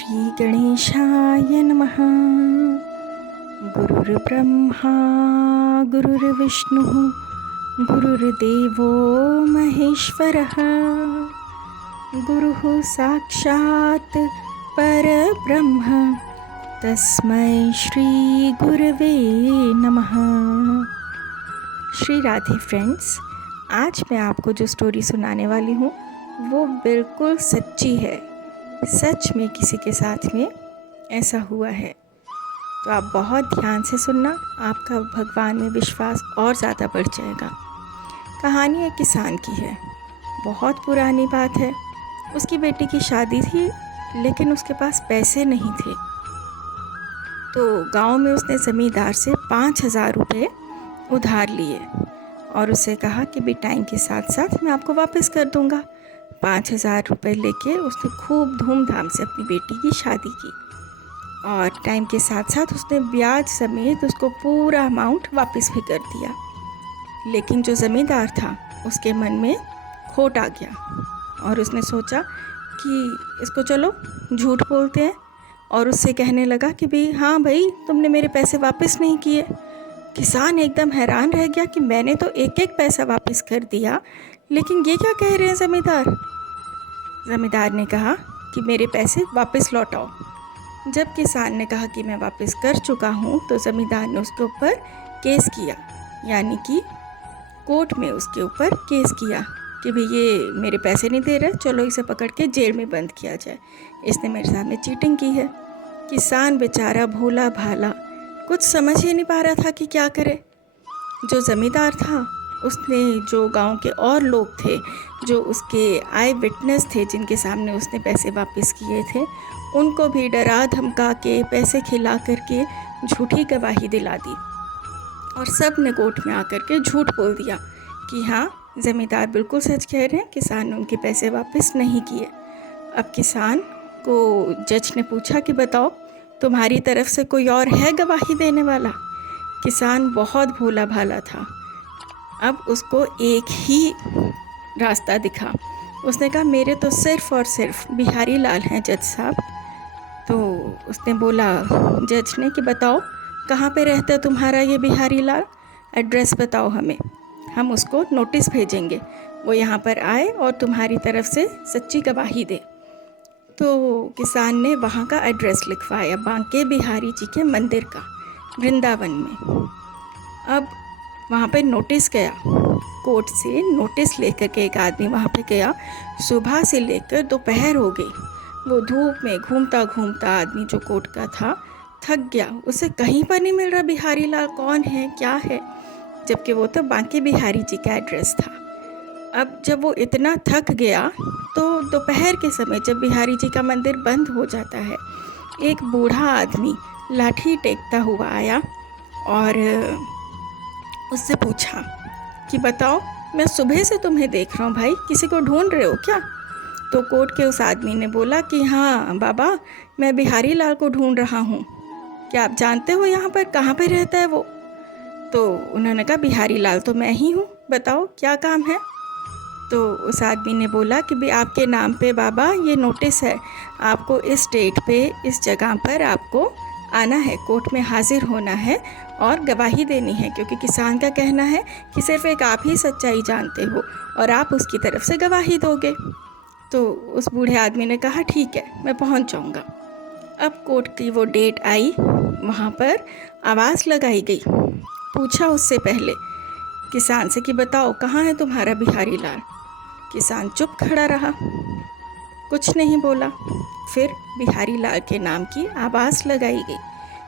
श्री गणेशाय नमः। गुरुर्ब्रह्मा गुरुर्विष्णुः गुरुर्देवो महेश्वरः। गुरुः साक्षात् परब्रह्म तस्मै श्री गुरवे नमः। श्री राधे फ्रेंड्स, आज मैं आपको जो स्टोरी सुनाने वाली हूँ वो बिल्कुल सच्ची है। सच में किसी के साथ में ऐसा हुआ है, तो आप बहुत ध्यान से सुनना, आपका भगवान में विश्वास और ज़्यादा बढ़ जाएगा। कहानी एक किसान की है, बहुत पुरानी बात है। उसकी बेटी की शादी थी, लेकिन उसके पास पैसे नहीं थे। तो गांव में उसने ज़मींदार से 5,000 रुपये उधार लिए और उससे कहा कि भी टाइम के साथ साथ मैं आपको वापस कर दूंगा। 5,000 रुपये लेके उसने खूब धूमधाम से अपनी बेटी की शादी की और टाइम के साथ साथ उसने ब्याज समेत उसको पूरा अमाउंट वापस भी कर दिया। लेकिन जो ज़मींदार था उसके मन में खोट आ गया और उसने सोचा कि इसको चलो झूठ बोलते हैं, और उससे कहने लगा कि भाई हाँ भाई, तुमने मेरे पैसे वापस नहीं किए। किसान एकदम हैरान रह गया कि मैंने तो एक एक पैसा वापस कर दिया, लेकिन ये क्या कह रहे हैं ज़मींदार। ज़मींदार ने कहा कि मेरे पैसे वापस लौटाओ। जब किसान ने कहा कि मैं वापस कर चुका हूँ, तो ज़मींदार ने उसके ऊपर केस किया, यानी कि कोर्ट में उसके ऊपर केस किया कि भाई ये मेरे पैसे नहीं दे रहे, चलो इसे पकड़ के जेल में बंद किया जाए, इसने मेरे साथ में चीटिंग की है। किसान बेचारा भोला भाला कुछ समझ ही नहीं पा रहा था कि क्या करे। जो ज़मींदार था उसने जो गांव के और लोग थे, जो उसके आई विटनेस थे, जिनके सामने उसने पैसे वापस किए थे, उनको भी डरा धमका के पैसे खिला करके झूठी गवाही दिला दी और सब ने कोर्ट में आकर के झूठ बोल दिया कि हाँ, ज़मींदार बिल्कुल सच कह रहे हैं, किसान ने उनके पैसे वापस नहीं किए। अब किसान को जज ने पूछा कि बताओ, तुम्हारी तरफ से कोई और है गवाही देने वाला। किसान बहुत भोला भाला था। अब उसको एक ही रास्ता दिखा। उसने कहा मेरे तो सिर्फ़ और सिर्फ बिहारी लाल हैं जज साहब। तो उसने बोला जज ने कि बताओ कहाँ पे रहता है तुम्हारा ये बिहारी लाल, एड्रेस बताओ हमें, हम उसको नोटिस भेजेंगे, वो यहाँ पर आए और तुम्हारी तरफ से सच्ची गवाही दे। तो किसान ने वहाँ का एड्रेस लिखवाया, बांके बिहारी जी के मंदिर का, वृंदावन में। अब वहाँ पे नोटिस गया, कोर्ट से नोटिस लेकर के एक आदमी वहाँ पे गया। सुबह से लेकर दोपहर हो गई, वो धूप में घूमता घूमता आदमी जो कोर्ट का था थक गया। उसे कहीं पर नहीं मिल रहा बिहारी लाल कौन है क्या है, जबकि वो तो बांके बिहारी जी का एड्रेस था। अब जब वो इतना थक गया तो दोपहर के समय जब बिहारी जी का मंदिर बंद हो जाता है, एक बूढ़ा आदमी लाठी टेकता हुआ आया और उससे पूछा कि बताओ, मैं सुबह से तुम्हें देख रहा हूँ भाई, किसी को ढूंढ रहे हो क्या। तो कोर्ट के उस आदमी ने बोला कि हाँ बाबा, मैं बिहारी लाल को ढूंढ रहा हूँ, क्या आप जानते हो यहाँ पर कहाँ पर रहता है वो। तो उन्होंने कहा बिहारी लाल तो मैं ही हूँ, बताओ क्या काम है। तो उस आदमी ने बोला कि भाई आपके नाम पे बाबा ये नोटिस है, आपको इस डेट पे इस जगह पर आपको आना है, कोर्ट में हाजिर होना है और गवाही देनी है, क्योंकि किसान का कहना है कि सिर्फ एक आप ही सच्चाई जानते हो और आप उसकी तरफ से गवाही दोगे। तो उस बूढ़े आदमी ने कहा ठीक है, मैं पहुंच जाऊंगा। अब कोर्ट की वो डेट आई, वहाँ पर आवाज़ लगाई गई। पूछा उससे पहले किसान से कि बताओ कहाँ है तुम्हारा बिहारी लाल। किसान चुप खड़ा रहा, कुछ नहीं बोला। फिर बिहारी लाल के नाम की आवाज़ लगाई गई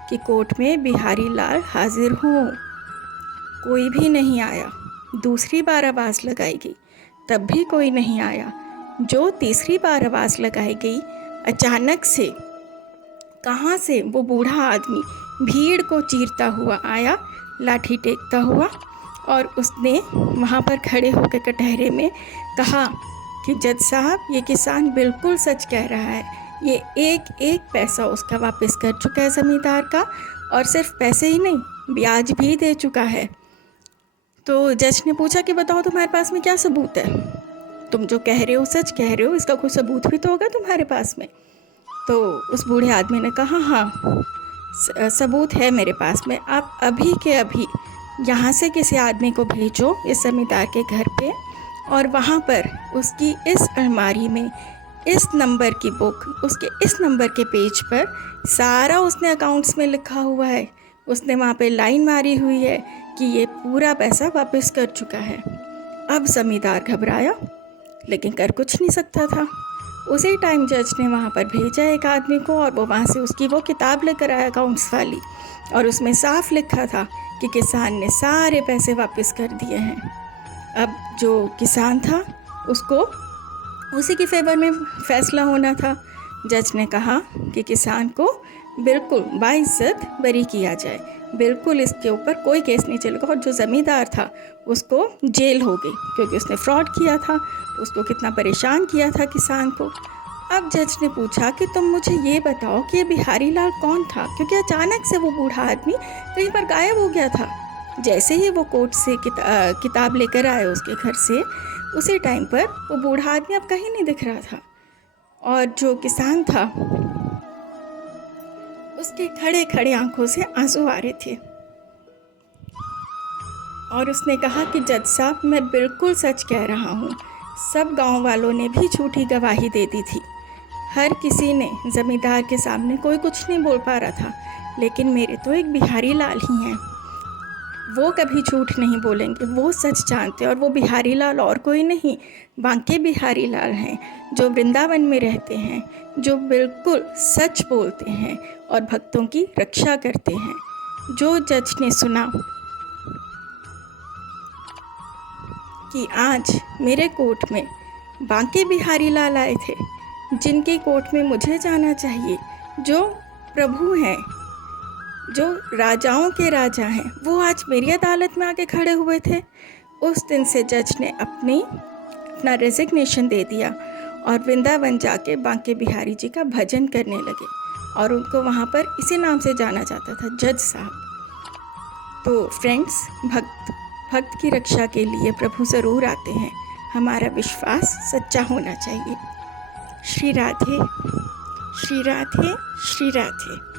कि कोर्ट में बिहारी लाल हाजिर हों। कोई भी नहीं आया। दूसरी बार आवाज़ लगाई गई, तब भी कोई नहीं आया। जो तीसरी बार आवाज़ लगाई गई, अचानक से कहाँ से वो बूढ़ा आदमी भीड़ को चीरता हुआ आया, लाठी टेकता हुआ, और उसने वहाँ पर खड़े होकर कटहरे में कहा कि जज साहब, ये किसान बिल्कुल सच कह रहा है, ये एक एक पैसा उसका वापस कर चुका है ज़मींदार का, और सिर्फ पैसे ही नहीं, ब्याज भी दे चुका है। तो जज ने पूछा कि बताओ तुम्हारे पास में क्या सबूत है, तुम जो कह रहे हो सच कह रहे हो, इसका कोई सबूत भी तो होगा तुम्हारे पास में। तो उस बूढ़े आदमी ने कहा, हाँ सबूत है मेरे पास में, आप अभी के अभी यहाँ से किसी आदमी को भेजो इस ज़मींदार के घर पे, और वहाँ पर उसकी इस अलमारी में इस नंबर की बुक, उसके इस नंबर के पेज पर सारा उसने अकाउंट्स में लिखा हुआ है। उसने वहाँ पे लाइन मारी हुई है कि ये पूरा पैसा वापस कर चुका है। अब ज़मींदार घबराया, लेकिन कर कुछ नहीं सकता था। उसी टाइम जज ने वहाँ पर भेजा एक आदमी को, और वो वहाँ से उसकी वो किताब लेकर आया अकाउंट्स वाली, और उसमें साफ लिखा था कि किसान ने सारे पैसे वापस कर दिए हैं। अब जो किसान था उसको उसी के फेवर में फ़ैसला होना था। जज ने कहा कि किसान को बिल्कुल बाइज्जत बरी किया जाए, बिल्कुल इसके ऊपर कोई केस नहीं चलेगा, और जो ज़मींदार था उसको जेल हो गई, क्योंकि उसने फ्रॉड किया था, उसको कितना परेशान किया था किसान को। अब जज ने पूछा कि तुम मुझे ये बताओ कि ये बिहारी लाल कौन था, क्योंकि अचानक से वो बूढ़ा आदमी कहीं पर गायब हो गया था। जैसे ही वो कोर्ट से किताब लेकर आए उसके घर से, उसी टाइम पर वो बूढ़ा आदमी अब कहीं नहीं दिख रहा था, और जो किसान था उसके खड़े खड़े आंखों से आंसू आ रहे थे। और उसने कहा कि जज साहब, मैं बिल्कुल सच कह रहा हूँ, सब गांव वालों ने भी झूठी गवाही दे दी थी, हर किसी ने ज़मींदार के सामने कोई कुछ नहीं बोल पा रहा था, लेकिन मेरे तो एक बिहारी लाल ही हैं, वो कभी झूठ नहीं बोलेंगे, वो सच जानते हैं, और वो बिहारी लाल और कोई नहीं, बांके बिहारी लाल हैं, जो वृंदावन में रहते हैं, जो बिल्कुल सच बोलते हैं और भक्तों की रक्षा करते हैं। जो जज ने सुना कि आज मेरे कोर्ट में बांके बिहारी लाल आए थे, जिनके कोर्ट में मुझे जाना चाहिए, जो प्रभु हैं, जो राजाओं के राजा हैं, वो आज मेरी अदालत में आके खड़े हुए थे। उस दिन से जज ने अपना रेजिग्नेशन दे दिया और वृंदावन जाके बांके बिहारी जी का भजन करने लगे, और उनको वहाँ पर इसी नाम से जाना जाता था, जज साहब। तो फ्रेंड्स, भक्त की रक्षा के लिए प्रभु ज़रूर आते हैं, हमारा विश्वास सच्चा होना चाहिए। श्री राधे, श्री राधे, श्री राधे।